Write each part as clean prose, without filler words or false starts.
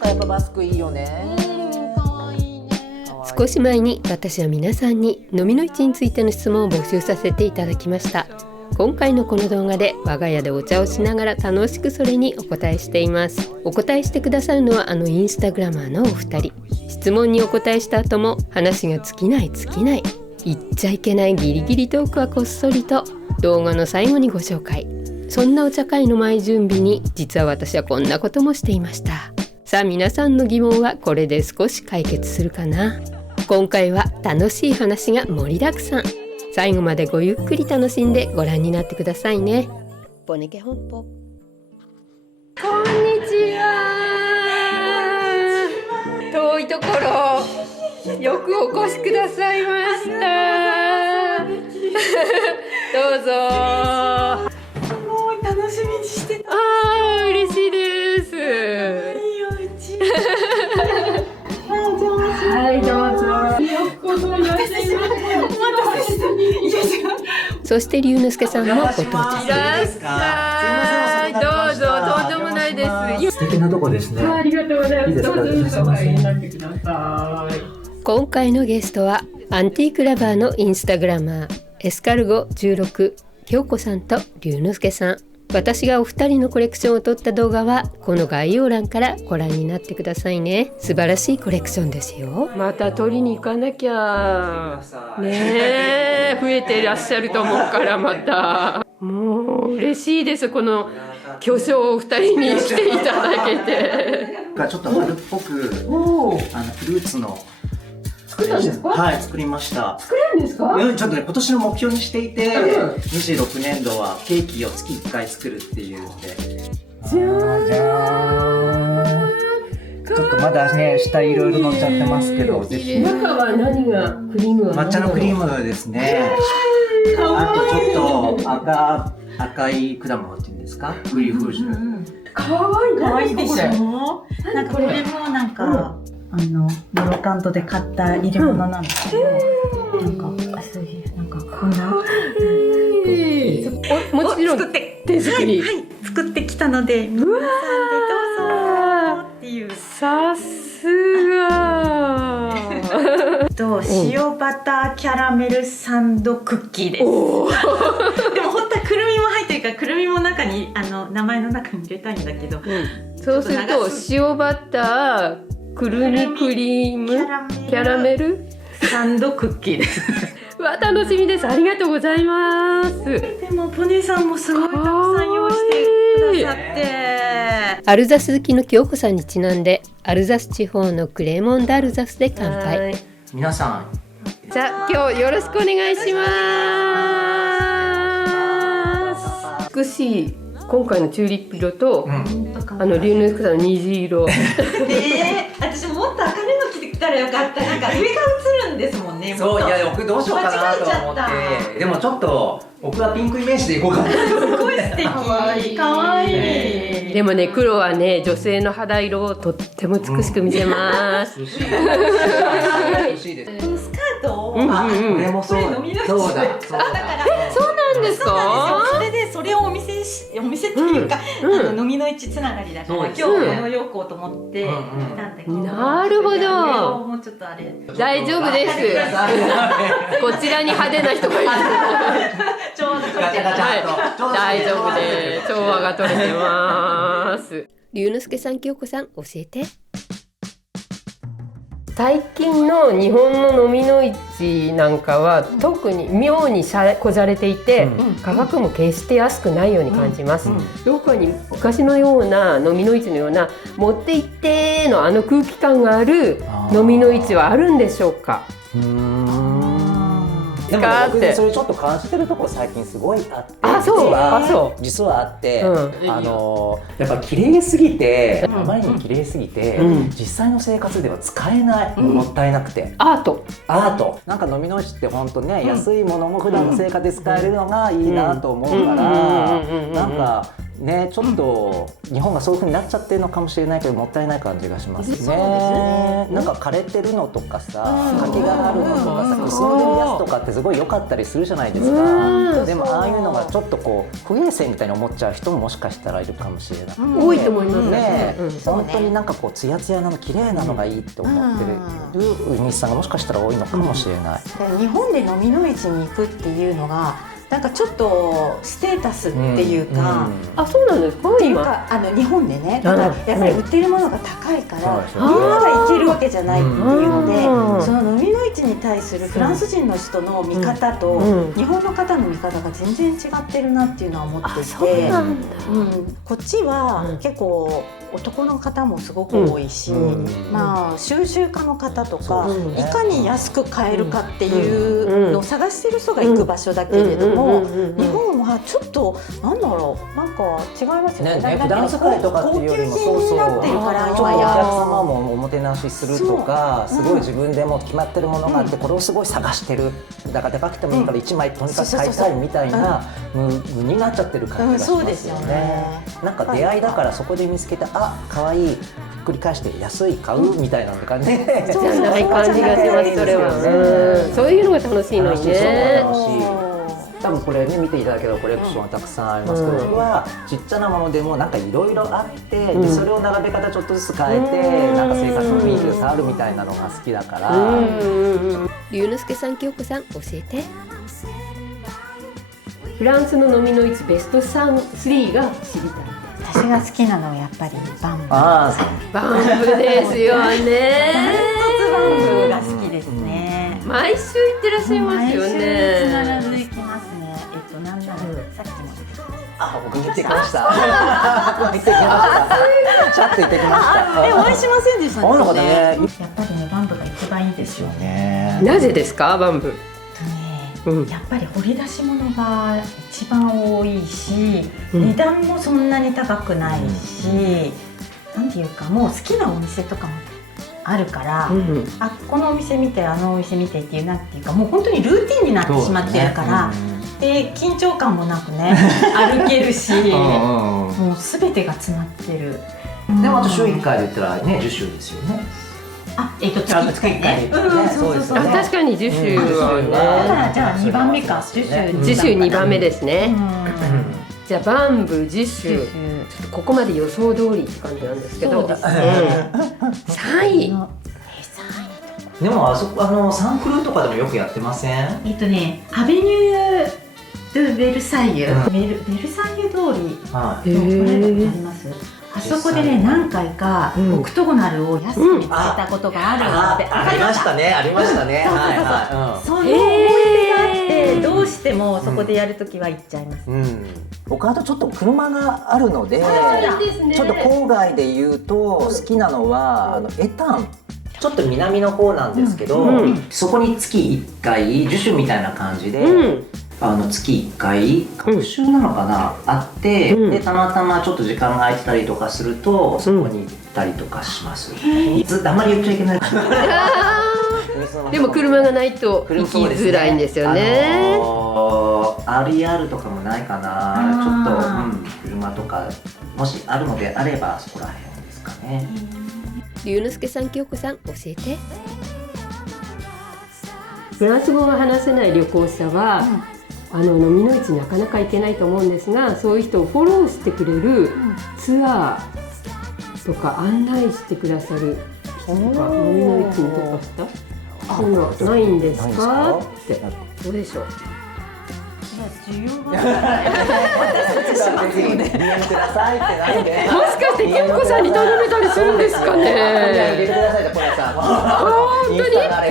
かやっぱマスクいいよね。可愛いね。少し前に私は皆さんに飲みの市についての質問を募集させていただきました。今回のこの動画で我が家でお茶をしながら楽しくそれにお答えしています。お答えしてくださるのはインスタグラマーのお二人。質問にお答えした後も話が尽きない言っちゃいけないギリギリトークはこっそりと動画の最後にご紹介。そんなお茶会の前準備に実は私はこんなこともしていました。さあ皆さんの疑問はこれで少し解決するかな。今回は楽しい話が盛りだくさん。最後までごゆっくり楽しんでご覧になってくださいね。ボネケ本舗。こんにちは。遠いところよくお越しくださいました。どうぞ。すごい楽しみにしてた。嬉しいです。いいお家。はいどうぞ。よくお待たせしました。お待たせして。そして龍之介さんもご到着。いらっしゃい。どうぞ。とんでもないです。素敵なとこですね。ありがとうございます。いいですか。どうぞお入りになってください。今回のゲストはアンティークラバーのインスタグラマーエスカルゴ16京子さんと龍之介さん。私がお二人のコレクションを撮った動画はこの概要欄からご覧になってくださいね。素晴らしいコレクションですよ。また撮りに行かなきゃね。増えていらっしゃると思うからまたもう嬉しいです。この巨匠お二人に来ていただけてちょっと春っぽくフルーツの作ったんですか？はい、作りました。作れるんですか？ちょっとね、今年の目標にしていて、26年度はケーキを月1回作るっていうので。じゃーん。ちょっとまだね、下いろいろ乗っちゃってますけど、ぜひ。中は何がクリームは抹茶のクリームですね。あとちょっと赤い果物っていうんですか？グリフージュ。かわいい。可愛いでしょ。なんかこれもなんかブロカントで買った入れ物なんですけど、なんかそういうなんかこんなもちろん作って手作り。はい作ってきたので皆さんでどうぞっていう。さすが。と塩バターキャラメルサンドクッキーです。でも本当はくるみも入ってるからくるみも中に名前の中に入れたいんだけど、そうすると塩バターくるみクリームキャラメルサンドクッキーです。わ楽しみです。ありがとうございます。でもポネさんもすごいたくさん用意してくださって、アルザス好きの京子さんにちなんでアルザス地方のクレモン・ダ・アルザスで乾杯。皆さん。じゃあ今日よろしくお願いします。美しい今回のチューリップ色と、龍之介さんの虹色。私もっと明るいの着てきたらよかった。なんか上が映るんですもんね。そう、いや僕どうしようかなと思って、でもちょっと僕はピンクイメージでいこうかな。すごい素敵。可愛い。でもね黒はね女性の肌色をとっても美しく見せます。美しいです。このスカートをこれもそう。これ飲みのそうだ。だからそうなんですか？それでそれをお見せっていうか、飲みの市つながりだから今日この洋服をと思って来たんだけど。なるほど。もうちょっとあれ。大丈夫です。こちらに派手な人がいる。ちょうどガチャガチャと。大丈夫です。調和が取れてます。龍之介さん、京子さん、教えて。最近の日本の飲みの市なんかは特に妙にこじゃれていて、価格も決して安くないように感じます。どこに昔のような飲みの市のような持って行っての空気感がある飲みの市はあるんでしょうか？でも僕それちょっと感じてるところ最近すごいあって、実はあって、やっぱ綺麗すぎて、あまりに綺麗すぎて、実際の生活では使えない、もったいなくて。アートなんか飲みの市って本当ね、安いものも普段の生活で使えるのがいいなと思うから、なんかね、ちょっと日本がそういう風になっちゃってるのかもしれないけどもったいない感じがしますね。そうですね。なんか枯れてるのとかさ、柿があるのとかさ、くすんでるやつとかってすごい良かったりするじゃないですか。でもああいうのがちょっとこう不衛生みたいに思っちゃう人ももしかしたらいるかもしれない。多いと思いますね。うん本当になんかこうツヤツヤなの綺麗なのがいいって思ってるウニさんがもしかしたら多いのかもしれない。日本で飲みの市に行くっていうのがなんかちょっとステータスっていうか、あ、そうなんですか。っていう今か日本でね、だからやっぱり売ってるものが高いからみんなが行けるわけじゃないっていうので、その飲みの市に対するフランス人の人の見方と日本の方の見方が全然違ってるなっていうのは思っていて、こっちは結構男の方もすごく多いし、まあ収集家の方とかいかに安く買えるかっていうのを探してる人が行く場所だけれども、日本はちょっとなんだろう、なんか違いますよね。普段使いとかっていうよりもそうそう、ちょっとお客様もおもてなしするとか、すごい自分でも決まってるものがあってこれをすごい探してる、だからでかくてもいいから1枚とにかく買いたいみたいな無になっちゃってる感じがしますよね。なんか出会いだからそこで見つけた、あ、可愛い、ひっくり返して安い買うみたいな感じでじゃない感じがします。それはそういうのが楽しいのにね。多分これね見ていただけるコレクションはたくさんありますけど、僕はちっちゃなものでもなんかいろいろあって、でそれを並べ方ちょっとずつ変えて、なんか生活の雰囲気が変わるみたいなのが好きだから。龍之介さん、京子さん、教えて。フランスの飲みの市ベスト3が知りたい。私が好きなのはやっぱりバンブ。バンブですよね。バンブが好きですね。毎週行ってらっしゃいますよね。毎週必ず行きますね。なんだろう、さっきも。僕行ってきました。行ってきました。ちゃっと行ってきました。お会いしませんでしたね。やっぱりね、バンブが一番いいですよね。なぜですか、バンブ。やっぱり掘り出し物が一番多いし、値段もそんなに高くないし、なんていうかもう好きなお店とかもあるから、あ、このお店見てあのお店見てっていう、なんていうかもう本当にルーティンになってしまってるから、で緊張感もなくね歩けるし、もうすべてが詰まってる。でもあと週1回で言ったらね、10週ですよね。月1回ね。確かに10週はね。じゃあ2番目か。10週2番目ですね。じゃあバンブ10週、ちょっとここまで予想通りって感じなんですけど、3位。でもあそこサンクルとかでもよくやってません？アベニュードゥベルサイユ、ベルサイユ通り、これあります。あそこでね、何回かオクトゴナルを安く見つけたことがあるので、ありましたね、ありましたね。そういう思い出があって、どうしてもそこでやるときは行っちゃいます。僕あとちょっと車があるので、ちょっと郊外で言うと好きなのはエタン。ちょっと南の方なんですけど、そこに月1回樹種みたいな感じで、月1回学習なのかな、あって、でたまたまちょっと時間が空いてたりとかするとそこに行ったりとかします。あまり言っちゃいけない。でも車がないと行きづらいんですよね。RER とかもないかな。ちょっと、車とかもしあるのであればそこら辺ですかね。龍之介さん、京子さん、教えて。フランス語が話せない旅行者は、飲みの市なかなか行けないと思うんですが、そういう人をフォローしてくれるツアーとか案内してくださる人とか、飲みの市に特化したそういうのはないんですかって。どうでしょう。需要が私たちしますよね。DM くださいってなんで。もしかして京子さんに頼めたりするんですかね。入れてくださいね、小屋さん。本当に。じゃあ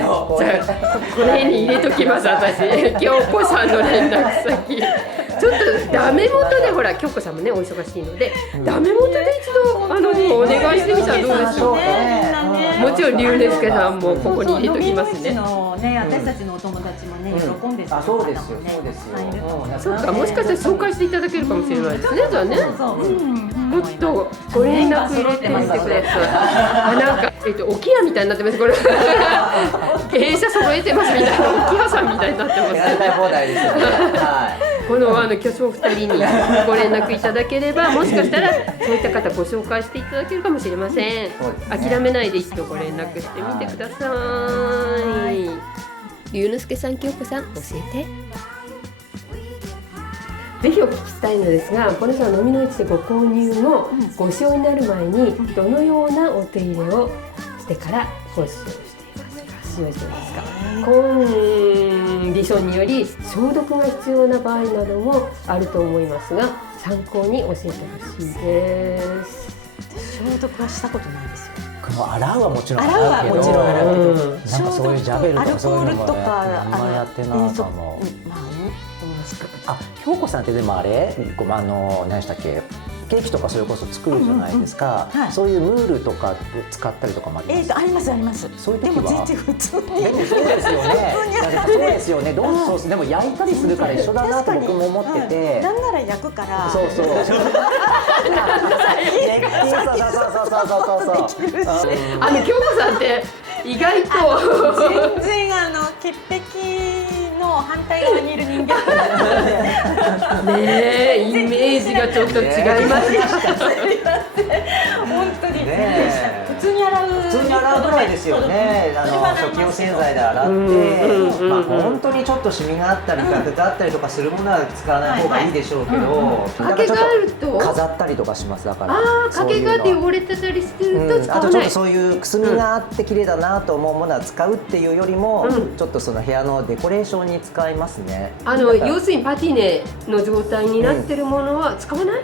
これに入れときます。私京子さんの連絡先。ちょっとダメ元で、ほら京子さんもねお忙しいので、ダメ元で一度お願いしてみたらどうでしょうか。もちろん龍之介さんもここに入れときますね。私たちのお友達もね、喜んでた。そうですよ、そうですよ。そっか、もしかしたら紹介していただけるかもしれないですね。じゃあね、もっとご連絡入れてみてください。なんか置き屋みたいになってます。これ芸者揃えてますみたいな、置き屋さんみたいになってます。やりたい放題ですよね。はい。この巨匠2人にご連絡いただければ、もしかしたらそういった方ご紹介していただけるかもしれません。諦めないで一度ご連絡してみてください。龍之介さん、京子さん、教えて。ぜひお聞きしたいのですが、ポネさんは飲みの市でご購入後、ご使用になる前にどのようなお手入れをしてからご使用していますか？使用していますか？コンディションにより消毒が必要な場合などもあると思いますが、参考に教えてほしいです。消毒はしたことないですよ。洗うはもちろん洗うはもちろん洗うけど、なんかそういうジャベルとかそういうのもね、あんまりやってないかも。京子さんってでもあれ、何でしたっけ、ケーキとかそれこそ作るじゃないですか。そういうムールとか使ったりとかもあります。ありますあります。そういう時はでも全然普通に。でもそうですよね。そうですよね。そうでも焼いたりするから一緒だなと僕も思ってて。なんなら焼くから。そうそう。そう。京子さんって意外と全然潔癖の反対側にいる人間ねえ、イメージがちょっと違いますね。本当に普通に洗うぐらいですよね。食器用洗剤で洗って、本当にちょっとシミがあったりガクがあったりとかするものは使わない方がいいでしょうけど、欠けがあると飾ったりとかします。だから欠けがあって汚れてたりしてると使わない。あとちょっとそういうくすみがあって綺麗だなと思うものは使うっていうよりも、ちょっとその部屋のデコレーションに使いますね。要するにパティネの状態になってるものは使わない？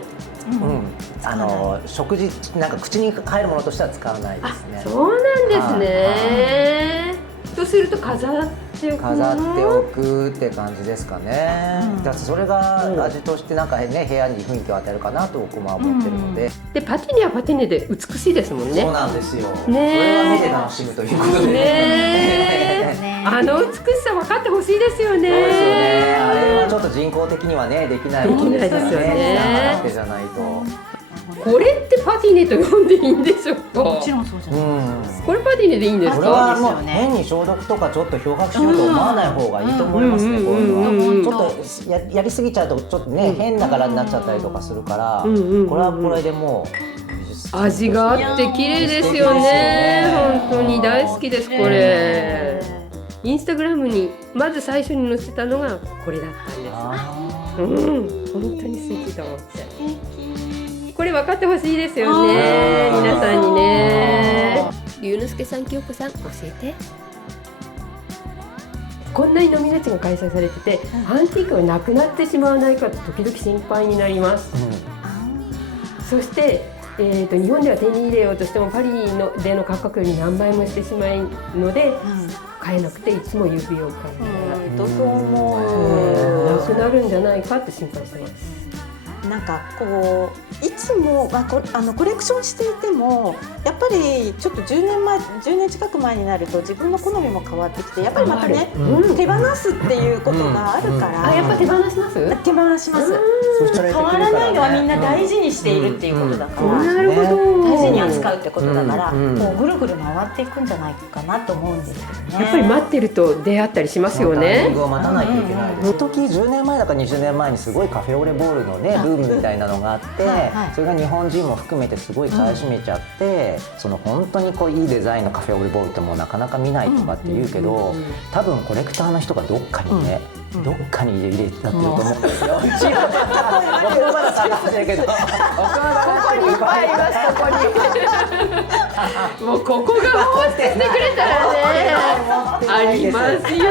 食事なんか口に入るものとしては使わないですね。そうなんですね。とすると飾っておくって感じですかね。だってそれが味としてなんかね、部屋に雰囲気を与えるかなと僕は思ってるので。でパティネはパティネで美しいですもんね。そうなんですよ。それは目で楽しむということで。美しさ分かってほしいですよね。そうですよね。あれはちょっと人工的にはねできないものですからね。じゃないと。これってパティネと呼んでいいんでしょうか？もちろんそうじゃないですか。これパティネでいいんですか？これはもう変に消毒とかちょっと漂白しようと思わない方がいいと思いますね。こういうのはちょっとやりすぎちゃうとちょっとね変な柄になっちゃったりとかするから、これはこれでもう味があって綺麗ですよね。本当に大好きですこれ。インスタグラムにまず最初に載せたのがこれだったんです。本当に素敵と思って。これ分かってほしいですよね、皆さんにね。龍之介さん、京子さん、教えて。こんなに飲みの市が開催されてて、アンティークがなくなってしまわないかと時々心配になります。そして、日本では手に入れようとしてもパリでの価格より何倍もしてしまうので、買えなくていつも指をかんでなくなるんじゃないかって心配してます。なんかこういつもコレクションしていてもやっぱりちょっと10年近く前になると自分の好みも変わってきて、やっぱりまたね、手放すっていうことがあるから、やっぱ手放します？手放します。変わらないのはみんな大事にしているっていうことだから、なるほど、大事に扱うってことだから、こうぐるぐる回っていくんじゃないかなと思うんですけどね。やっぱり待ってると出会ったりしますよね。タイミングを待たないといけないです。時10年前だか20年前にすごいカフェオレボールのねブームみたいなのがあって、それが日本人も含めてすごい買い占めちゃって、その本当にこういいデザインのカフェオレボールってもうなかなか見ないとかって言うけど、多分コレクターの人がどっかにね、どっかに入れちゃってると思うんですよ。僕もまだ探してるけど、僕はここにいっぱいいます。ここに。もうここが持ってしてくれたらね、ありますよ。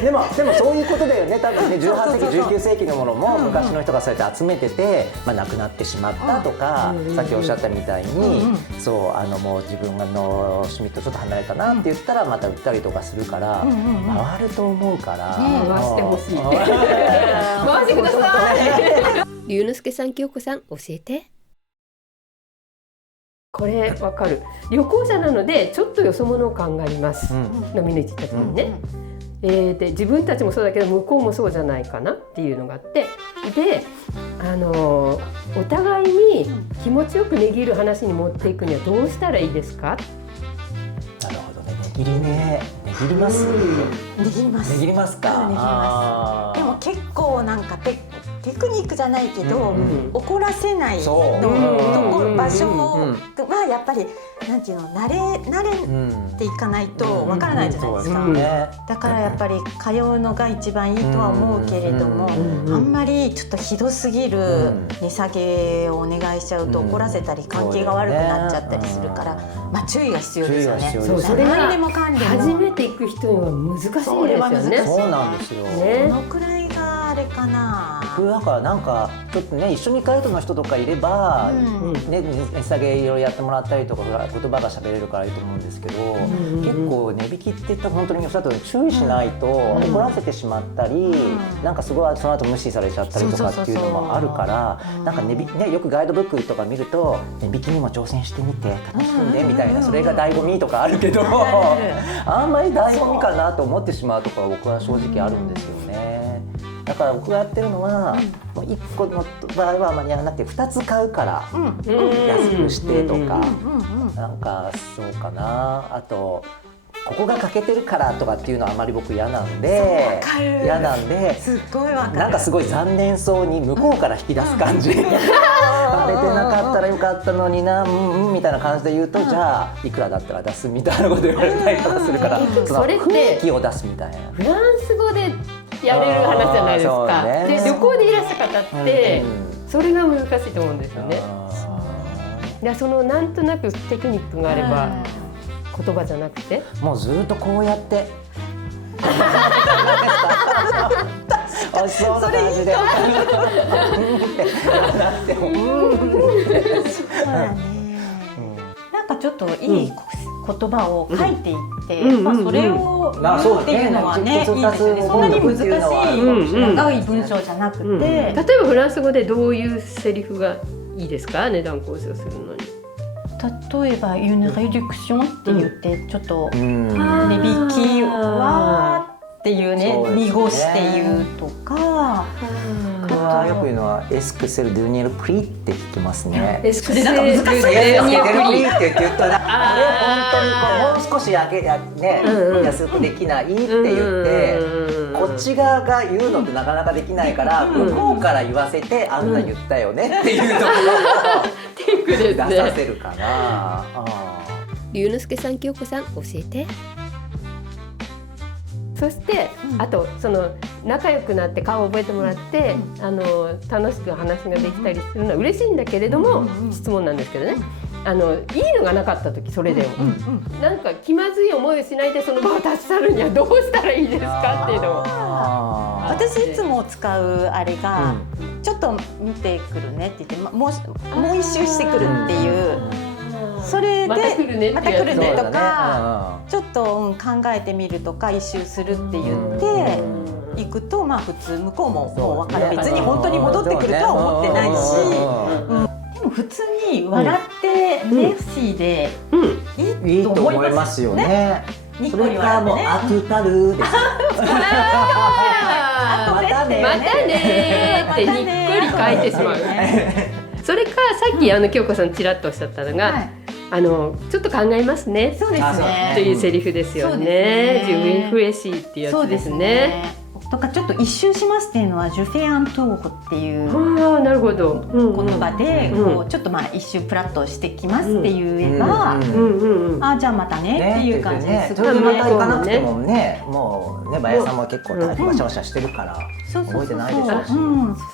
でもそういうことだよね。多分ね、18世紀19世紀のものも昔の人がそうやって集めてて、なくなってしまったとか、さっきおっしゃったみたいに、そうもう自分の趣味とちょっと離れたなって言ったらまた売ったりとかするから回ると思うから、回してほしい。回してください。龍之介さん、京子さん、教えて。これわかる。旅行者なのでちょっとよそ者感があります。飲みに行った時にね。で自分たちもそうだけど向こうもそうじゃないかなっていうのがあって、でお互いに気持ちよく値切る話に持っていくにはどうしたらいいですか？なるほどね。値切りね。値ぎります？握ります。握りますか？握ります。でも結構なんかテクニックじゃないけど、怒らせないところ場所はやっぱりなんていうの慣れていかないとわからないじゃないですか。だからやっぱり通うのが一番いいとは思うけれども、あんまりちょっとひどすぎる値下げをお願いしちゃうと怒らせたり関係が悪くなっちゃったりするから、まあ注意が必要ですよね。それが何でもかんでも初めて行く人には難しいですよね。そうなんですよ。どのくらいがあれかな。だからなんかちょっとね一緒にガイドの人とかいれば、ね値下げいろいろやってもらったりとか言葉が喋れるからいいと思うんですけど、結構値引きって言ったら本当におっしゃったように注意しないと怒らせてしまったり、なんかすごいその後無視されちゃったりとかっていうのもあるから、なんかねよくガイドブックとか見ると値引きにも挑戦してみて楽しんでみたいな、それが醍醐味とかあるけど、あんまり醍醐味かなと思ってしまうところは僕は正直あるんですよね。だから僕がやってるのは、もう1個の場合はあまりやらなくて2つ買うから安くしてとか、なんかそうかな。あとここが欠けてるからとかっていうのはあまり僕嫌なんで、すっごいわかる。なんかすごい残念そうに向こうから引き出す感じ。あれでなかったらよかったのにな、みたいな感じで言うと、じゃあいくらだったら出すみたいなこと言われたりとかするから、それって雰囲気を出すみたいな。フランス語でやれる話じゃないですか。で旅行でいらした方ってそれが難しいと思うんですよね。でそのなんとなくテクニックがあれば、言葉じゃなくてもうずっとこうやってそうな感じでそうだね。なんかちょっといい言葉を書いていって、それを言うっていうのはね、いいですよね。そんなに難しい長い文章じゃなくて、例えばフランス語でどういうセリフがいいですか、値段交渉するのに。例えば「une réduction」って言ってちょっと値引きはっていうね、濁して言うとか。僕はよく言うのはエスクセルドゥニエルプリって聞きますね。エスクセルドゥニエルプリって言うと、これ本当にもう少し安くできないって言って、こっち側が言うのってなかなかできないから、向こうから言わせてあんな言ったよねっていうところを出させるかな。龍之介さん、京子さん、教えて。そして、あとその仲良くなって顔を覚えてもらって、楽しく話ができたりするのは嬉しいんだけれども、質問なんですけどね、いいのがなかった時、それでも、なんか気まずい思いをしないでその場を立ち去るにはどうしたらいいですかっていうのを。私いつも使うあれが、ちょっと見てくるねって言って、もう一周してくるっていう。それでまた来るねとか、ちょっと考えてみるとか、一周するって言って行くと、まあ普通向こうももう分かる、別に本当に戻ってくるとは思ってないし、でも普通に笑ってメフシーでいいと思いますよね。それからもうアトゥタルです。またねってにっくり書いてしまう。それかさっき京子さんちらっとおっしゃったのが、ちょっと考えますね。そうですね。というセリフですよね。ジュエフエシーっていうやつですね。とかちょっと一周しますっていうのはジュフェアントーっていうなるほど言葉で、ちょっとまあ一周プラッとしてきますって言えば、じゃあまたねっていう感じです。また行かなくてもね、もうね、バヤさんも結構バシャバシャしてるから覚えてないでし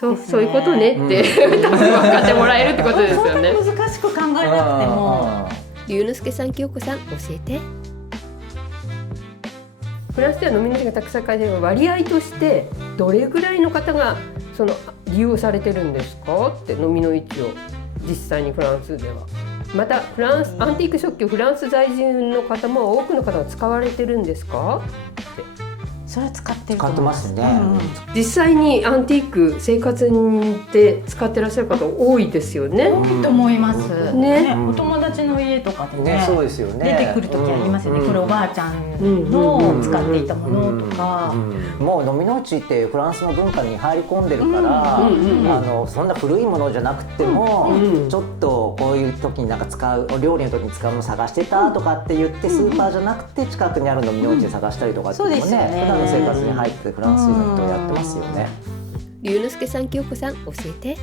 ょうし、そういうことねって分かってもらえるってことですよね。そんな難しく考えなくても。龍之介さん、京子さん、教えて。フランスでは飲み主がたくさん書いてる割合としてどれぐらいの方がその利用されてるんですかって、飲みの市を実際にフランスでは。またフランスアンティーク食器をフランス在住の方も多くの方が使われてるんですかって。それは使ってると使って思いますね。実際にアンティーク生活で使ってらっしゃる方多いですよね。多いと思います。ねお友達の家とかでね、そうですよね。出てくる時ありますよね。これおばあちゃんの使っていたものとか。もうのみの市ってフランスの文化に入り込んでるから、そんな古いものじゃなくても、ちょっとこういう時になんか使う料理の時に使うの探してたとかって言ってスーパーじゃなくて近くにあるのみの市で探したりとかっていうのもね、普段の生活に入ってフランス人の人やってますよね。龍之介さん、京子さん、教えて。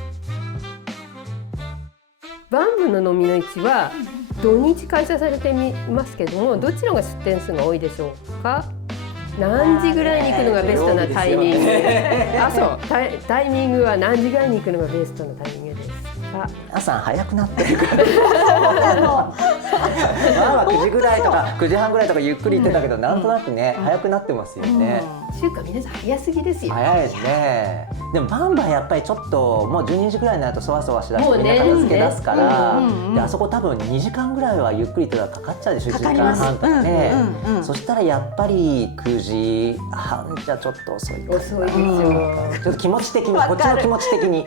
バンブののみの市は土日開催されていますけども、どちらが出店数が多いでしょうか。何時ぐらいに行くのがベストなタイミング。そうタイミングは何時ぐらいに行くのがベストなタイミングですか。朝早くなってるからまあ9時ぐらいとか9時半ぐらいとかゆっくり行ってたけど、なんとなくね、早くなってますよね。中華皆さん早すぎですよ。早いですね。でもバンバンやっぱりちょっともう12時ぐらいになるとそわそわしだしてみんな片付け出すから、であそこ多分2時間ぐらいはゆっくりとかかっちゃうでしょ。1時間半とかね。そしたらやっぱり9時半じゃちょっと遅いかな。遅いですよ。ちょっと気持ち的にこっちの気持ち的に。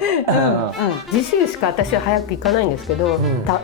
次週しか私は早く行かないんですけど、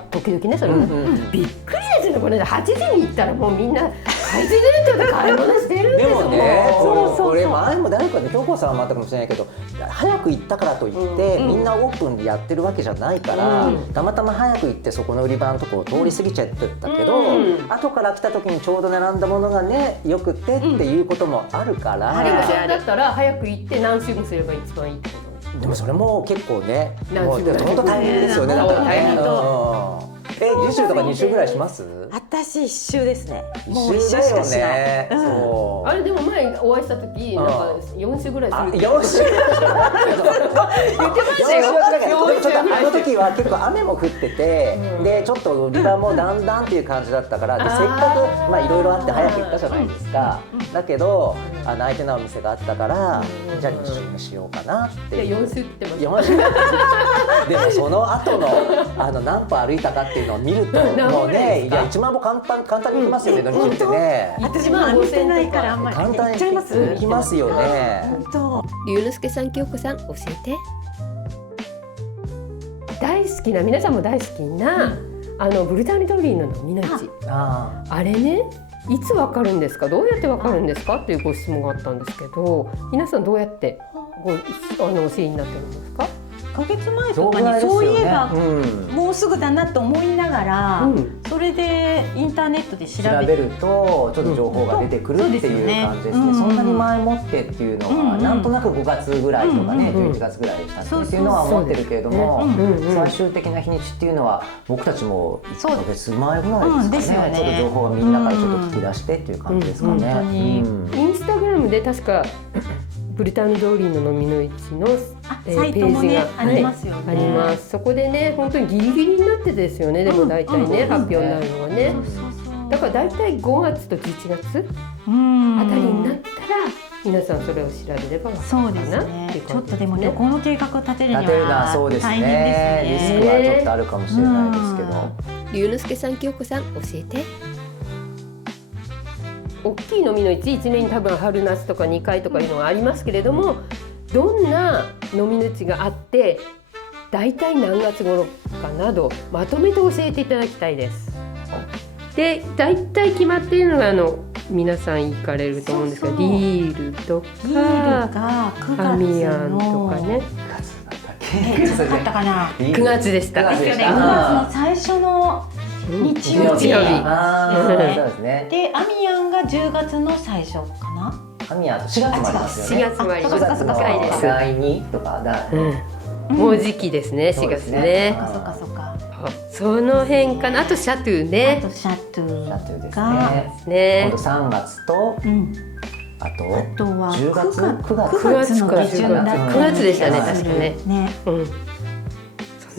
時々ねそれね、びっくりですよ。これ8時に行ったらもうみんな懐中電灯で買い物してるんですよ。でもね、これ前も誰かで京子さんもあったかもしれないけど、早く行ったからといってみんなオープンでやってるわけじゃないから、たまたま早く行ってそこの売り場のとこを通り過ぎちゃってたけど、後から来た時にちょうど並んだものがねよくてっていうこともあるから。でもそれだったら早く行って何周もすれば一番いいってこと。でもそれも結構ね、もう本当大変ですよね。だからね。10周とか2周ぐらいします？私1周ですね。もう1周しかしない。あれでも前お会いした時なんか4周ぐらいする。4周。言ってましたよ。あの時は結構雨も降ってて、でちょっと売り場もだんだんっていう感じだったから、でせっかくまあいろいろあって早く行ったじゃないですか。だけど空いてないお店があったから、じゃあ2周目しようかなって。4周ってます。4周。でもその後の何歩歩いたかっていうのを見るともうね、いや1万歩簡単に行きますよね。乗り切ってね。私も歩いてないからあんまり簡単に行きますよね。龍之介さん、京子さん、教えて。大好きな、皆さんも大好きなブルターニュ通りののみの市。あれね、いつわかるんですか。どうやってわかるんですかっていうご質問があったんですけど、皆さんどうやってお知りになってるんですか。1ヶ月前とかにそういえばもうすぐだなと思いながら、それでインターネットで調べるとちょっと情報が出てくるっていう感じですね。そんなに前もってっていうのはなんとなく5月ぐらいとかね、11月ぐらいでしたっていうのは思ってるけれども、最終的な日にちっていうのは僕たちも1ヶ月前ぐらいですかね。ちょっと情報がみんなからちょっと聞き出してっていう感じですかね。インスタグラムで確かブルターニュ通りののみの市のページがありますよね。あります。そこでね、本当にギリギリになってですよね。でも大体ね、発表になるのはね。だから大体5月と11月あたりになったら皆さんそれを調べれば分かるかなっていう感じですね。ちょっとでも旅行の計画を立てるには大変ですね。リスクはちょっとあるかもしれないですけど。龍之介さん、京子さん、教えて。大きいのみの市、1年に多分春夏とか2回とかいうのがありますけれども、どんなのみの市があって大体何月頃かなどまとめて教えていただきたいです。で大体決まっているのが皆さん行かれると思うんですけど、リールとかアミヤンとかね。9月でした。9月の最初の日曜日。でアミヤンが10月の最初かな。アミヤン4月もありますよね。4月もあります。4月の第2とかだ。もう時期ですね、4月ね。その辺かな。あとシャトゥね。あとシャトゥですね。今度3月と、あとは10月、9月の下旬だった。9月でしたね、確かね。その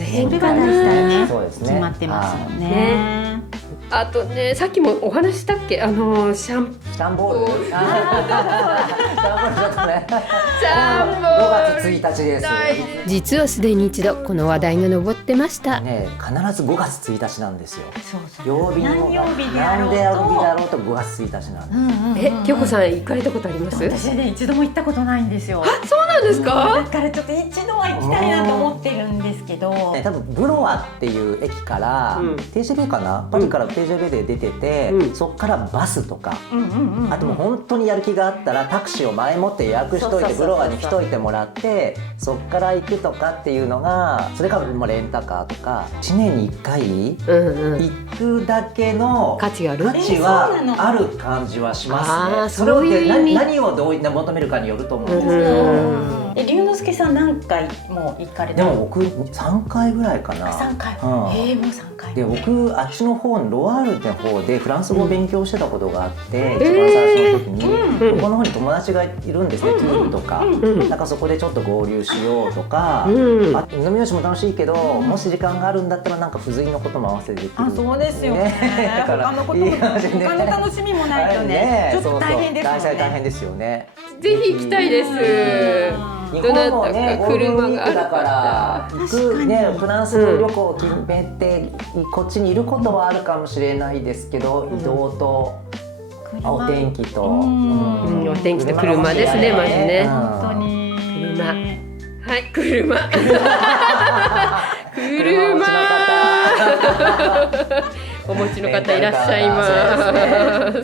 辺かな。決まってますよね。あとね、さっきもお話ししたっけ、シャンボールシャンボールちょっとね5月1日です。実はすでに一度この話題が上ってました、ね、必ず5月1日なんですよ。そう曜日の何曜日でなんであろうと曜日だろうと5月1日なんです。京子さん行かれたことあります？私ね一度も行ったことないんですよ。あ、そうなんですか？だからちょっと一度は行きたいなと思ってるんですけど、ね、多分ブロワっていう駅から、TGV かな、パリから TGV で出てて、そっからバスとか、あともう本当にやる気があったらタクシーを前もって予約しといてブロワに来といてもらって、そっから行くとかっていうのが、それからもうレンタカーとか1年に1回行くだけの価値がある、価値はある感じはしますね。それを何をどう求めるかによると思うんですけど。龍之介さん何回も行かれた？でも僕3回ぐらいかな。3回。もう3回。で僕あっちの方のロワールの方でフランス語を勉強してたことがあって、一番最初の時に、ここの方に友達がいるんですね、トゥールとか、なんかそこでちょっと合流しようとか、飲みの市も楽しいけど、もし時間があるんだったらなんか付随のことも合わせてできる。あ、そうですよね。他のことも他の楽しみもないとね、ちょっと大変ですよね。大変ですよね。ぜひ行きたいです。日本もね、ゴールデンウィークだから行くね、フランスの旅行を決めてこっちにいることはあるかもしれないですけど、移動とお天気と、お天気と車ですね、まずね。本当に車、はい、車お持ちの方いらっしゃいま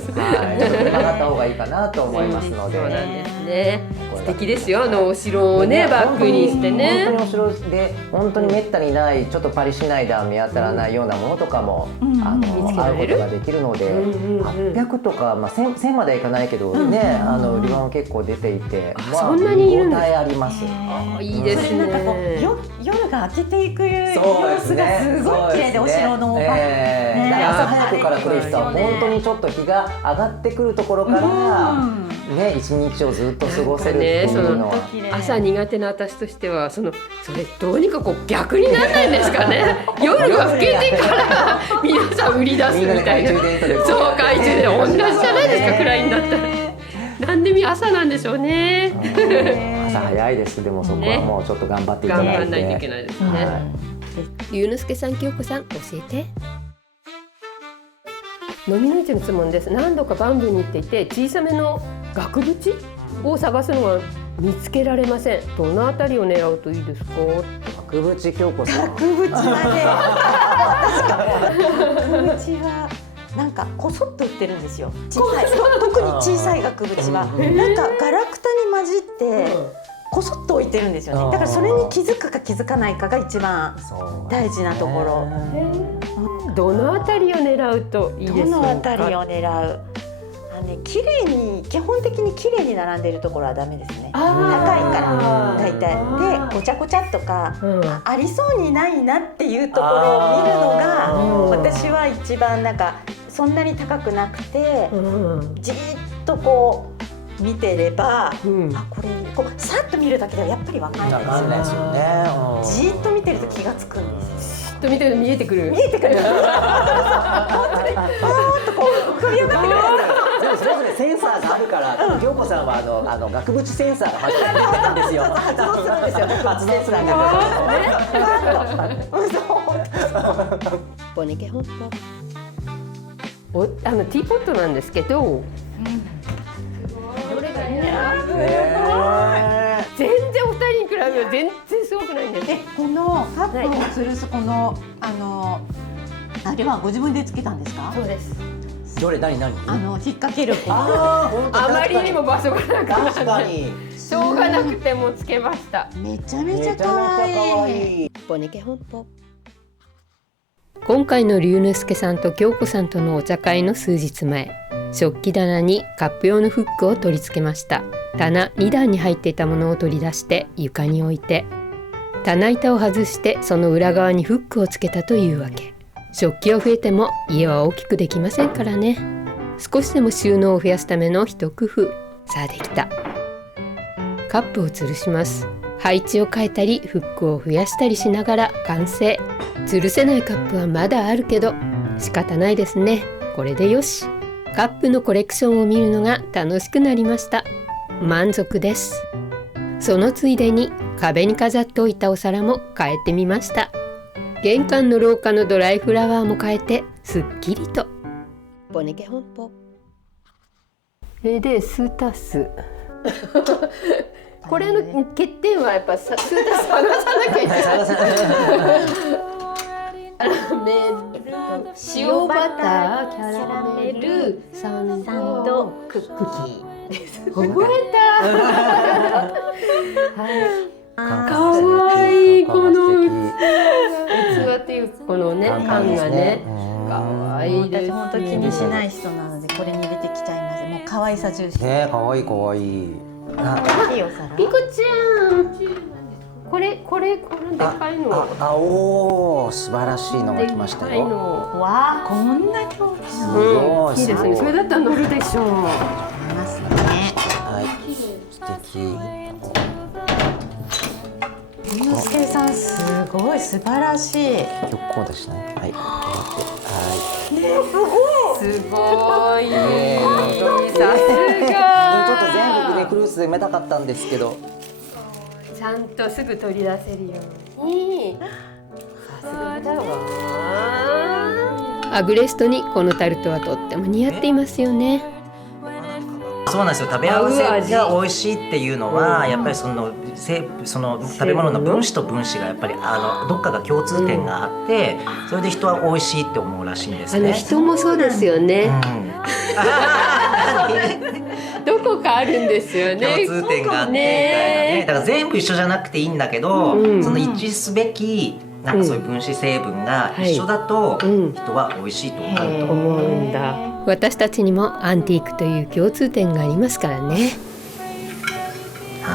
す。伺った方がいいかなと思いますので。そうなんですね。素敵ですよ、お城をねバックにしてね。本当にお城で本当にめったにないちょっとパリ市内では見当たらないようなものとかも会うことができるので、800とか1000まではいかないけどね、売り場も結構出ていて、そんなにいるんですか？見応えあります。いいですね。なんかこう夜が明けていく様子がすごい綺麗で、お城の朝早くから来る人は本当にちょっと日が上がってくるところからね、一日をずっと過ごせるっていうのは、朝苦手な私としてはそれどうにかこう逆にならないんですかね。夜が更けてから皆さん売り出すみたいな。そう、懐中電灯同じじゃないですか、暗いんだったら。なんで朝なんでしょうね。朝早いです。でもそこはもうちょっと頑張っていただいて、頑張らないといけないですね。龍之介さん、京子さん、教えて。飲みの市の質問です。何度かバンブーに行っていて、小さめの額縁を探すのが見つけられません。どのあたりを狙うといいですか？額縁、京子さん。額縁はなんかこそっと売ってるんですよ。特に小さい額縁はなんかガラクタに混じってこそっと置いてるんですよね。だからそれに気づくか気づかないかが一番大事なところ。どのあたりを狙うといいですか？どのあたりを狙う？綺麗に、基本的に綺麗に並んでいるところはダメですね。高いから大体でごちゃごちゃとか、ありそうにないなっていうところを見るのが私は一番なんかそんなに高くなくて、じーっとこう見てれば、これこうさっと見るだけではやっぱり分かんないですよね。じーっと見てると気がつくんです。じーっと見てると見えてくる。見えてくる。本当にパーッとこう浮かび上がってくる。でもそれぞれセンサーがあるから、京子さんは額縁センサーが発動してたんですよ。発動するんですよ。発動するんですよ。ボネケホンポ。ティーポットなんですけど、どれが全然お二人に比べると全然すごくないんです。このカップを吊るすこのあれはご自分でつけたんですか？そうです。どれ何？引っ掛ける。あまりにも場所がなくなって、確かにしょうがなくてもつけました。めちゃめちゃ可愛い。ボネケ本舗。今回の龍之介さんと京子さんとのお茶会の数日前、食器棚にカップ用のフックを取り付けました。棚2段に入っていたものを取り出して床に置いて、棚板を外してその裏側にフックをつけたというわけ。食器を増えても家は大きくできませんからね。少しでも収納を増やすための一工夫。さあできた。カップを吊るします。配置を変えたりフックを増やしたりしながら完成。吊るせないカップはまだあるけど、仕方ないですね。これでよし。カップのコレクションを見るのが楽しくなりました。満足です。そのついでに壁に飾っておいたお皿も変えてみました。玄関の廊下のドライフラワーも変えてすっきりと。ボネケ本舗でスータスこれの欠点はやっぱスータス探さなきゃいけない塩バター、キャラメル、サンドクッキー覚えたかわいいこの器っていうこのね缶がねかわいいです。私本当気にしない人なのでこれに入れてきちゃいます。もう可愛さ重視。ね、可愛い可愛い。いいお皿。ピコちゃん。このでかいの。おー、素晴らしいのが来ましたよ。わあ、こんなに大きいの。いいですね。それだったら乗るでしょう。ありますね。はい、素敵。ゆうすけさんすごい素晴らしい。よくこうですね。はい。すごい。さすが。ちょっと全部ねフルーツで埋めたかったんですけど。ちゃんとすぐ取り出せるように。さすがだわ。アグレストにこのタルトはとっても似合っていますよね。そうなんですよ。食べ合わせが美味しいっていうのはやっぱりその食べ物の分子と分子がやっぱりどっかが共通点があって、それで人は美味しいって思うらしいんですね。人もそうですよね。どこかあるんですよね。共通点があってみたいなね。だから全部一緒じゃなくていいんだけど、その一致すべきなんかそういう分子成分が一緒だと人は美味しいと思うんだ。私たちにもアンティークという共通点がありますからね。美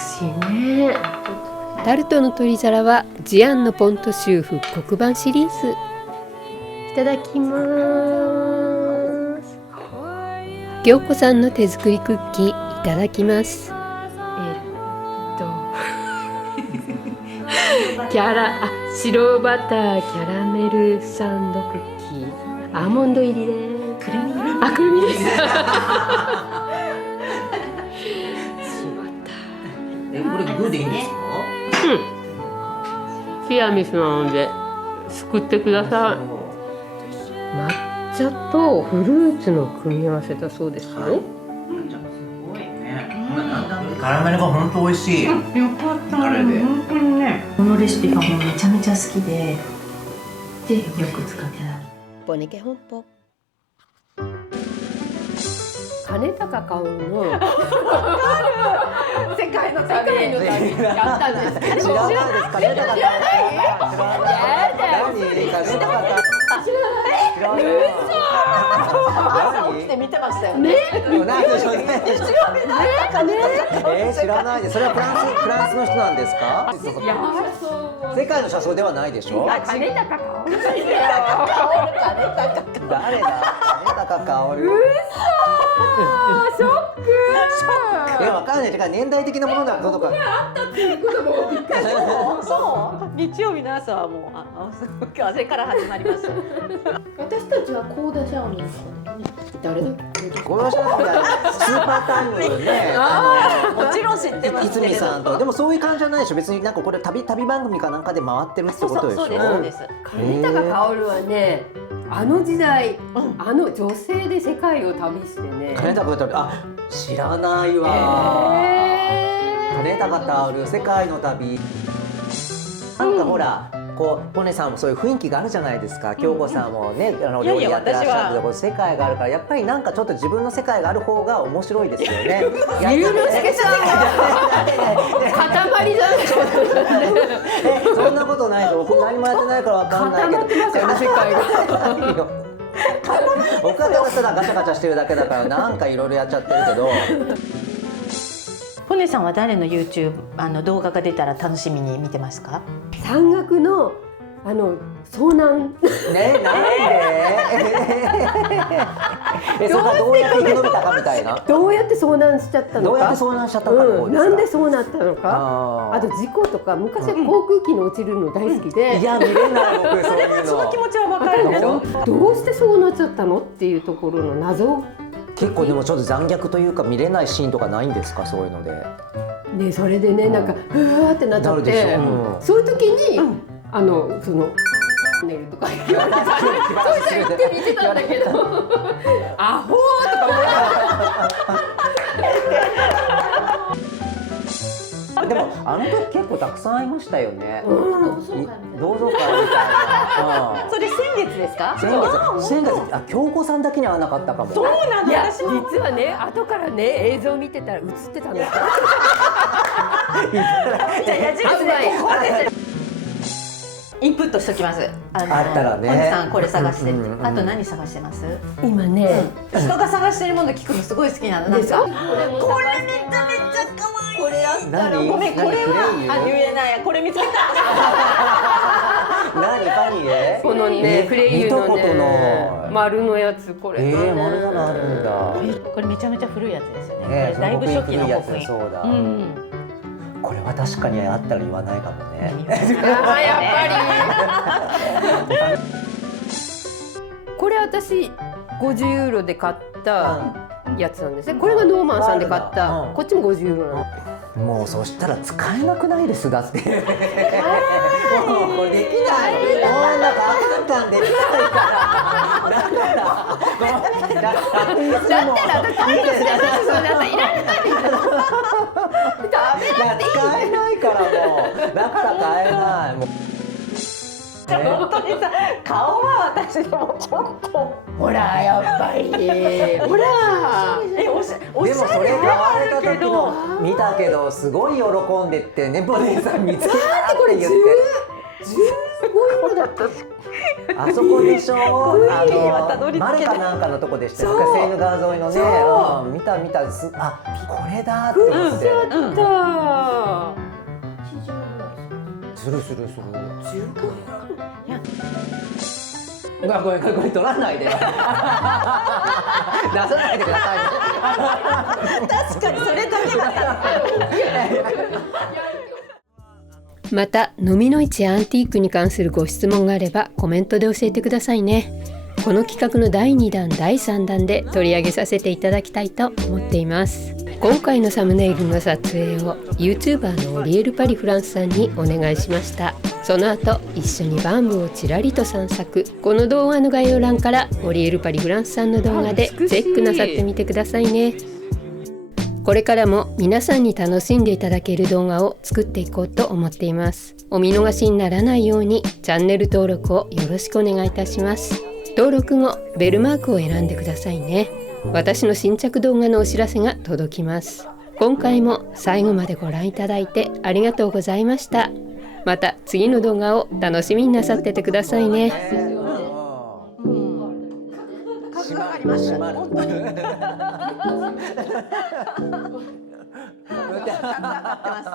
しいね。タルトの取り皿はジアンのポントシュー復刻版シリーズ。いただきます。京子さんの手作りクッキーいただきます。白バターキャラメルサンドクッキーアーモンド入りでくるみです。これグーでいいんですか？ティラミスなのですくってください。抹茶とフルーツの組み合わせだそうですよ。カラメルが本当美味しい。よかった。本当にね。このレシピがもうめちゃめちゃ好きで、よく使ってた。ボネケ本舗。金高薫の世界の旅やったんですけど。知らないです。金高薫。朝起きて見てましたよね。知らないです。それはフランスの人なんですか？世界の車窓ではないでしょ。金高薫。誰だ？金高薫。ショック。わかんない。年代的なものだとか。あったっていうこともびっくりした。そう。日曜日の朝はもう風から始まります。私たちはコーダシャオですかね。誰だっけ？この人だってスーパータイムね。もちろん知ってます。泉さんとでもそういう感じじゃないでしょ。別になんかこれ旅番組かなんかで回ってるってことでしょ。そうです。金高薫はね、あの時代、あの女性で世界を旅してね。金高薫、知らないわ。金高薫世界の旅。なんかほら。ポネさんもそういう雰囲気があるじゃないですか。京子さんもね、料理やってらっしゃるけど、世界があるから、やっぱりなんかちょっと自分の世界がある方が面白いですよね。ゆうのすけさん塊だね。そんなことないです。僕何もやってないからわかんないけど。固まってますよね、世界が。僕はただガチャガチャしてるだけだからなんかいろいろやっちゃってるけど。ポネさんは誰の YouTube 動画が出たら楽しみに見てますか？山岳の遭難ね、なんで？それがどうやって生き延びたかみたいな。どうやって遭難しちゃったのか。どうやって遭難しちゃったのかの方ですか。なんでそうなったのか。あと事故とか、昔は航空機に落ちるの大好きで。いや見れない僕そういうの。その気持ちはわかるけど、どうしてそうなっちゃったのっていうところの謎。結構でもちょっと残虐というか見れないシーンとかないんですか、そういうので。ね、それでね、なんかうわーってなっちゃって、そういう時にその寝るとか言われて、そう言って見てたんだけど、アホーとか思いながら。でもあの時結構たくさん会いましたよね。同窓会みたいな。それ先月ですか？先月京子さんだけに会わなかったかも。そうなんだ。いや実はね、後からね映像見てたら映ってたんですよ。じゃあ矢印でインプットしときます。あったらね。本さんこれ探してって。あと何探してます？今ね、人が探してるもの聞くのすごい好きなの。なんかこれめちゃめちゃ可愛い。これあったらごめん、これは言えない。これ見つけた。何パニエ？このねプレイユーの見たことなねい。丸のやつ、これ。丸なのあるんだ。これめちゃめちゃ古いやつですよね。これだいぶ初期のや刻印。つそうだ。これは確かにあったら言わないかもね。やっぱり。これ私50ユーロで買ったやつなんですね。これがノーマンさんで買った。こっちも50ユーロなの。もうそしたら使えなくないですだって。もうこれできない。もうなんか赤感できないから。だったら使えないからもうだから買えない。もう本当にさ、顔は私でもちょっとほらやっぱり。ほら。でもそれ買われた時の見たけどすごい喜んでってね、ボネさん見つけたって言って。15ユーロだった。あそこでしょ。マルカなんかのとこでしたよ。セーヌ川沿いのね。見たこれだって言って。する。ごめん取らないで。出さないでくださいね。確かにそれだけだった。また飲みの市アンティークに関するご質問があればコメントで教えてくださいね。この企画の第2弾第3弾で取り上げさせていただきたいと思っています。今回のサムネイルの撮影を YouTuber のオリエル・パリ・フランスさんにお願いしました。その後一緒にバンブをちらりと散策。この動画の概要欄からオリエル・パリ・フランスさんの動画でチェックなさってみてくださいね。これからも皆さんに楽しんでいただける動画を作っていこうと思っています。お見逃しにならないようにチャンネル登録をよろしくお願いいたします。登録後ベルマークを選んでくださいね。私の新着動画のお知らせが届きます。今回も最後までご覧いただいてありがとうございました。また次の動画を楽しみになさっててくださいね。閉まる。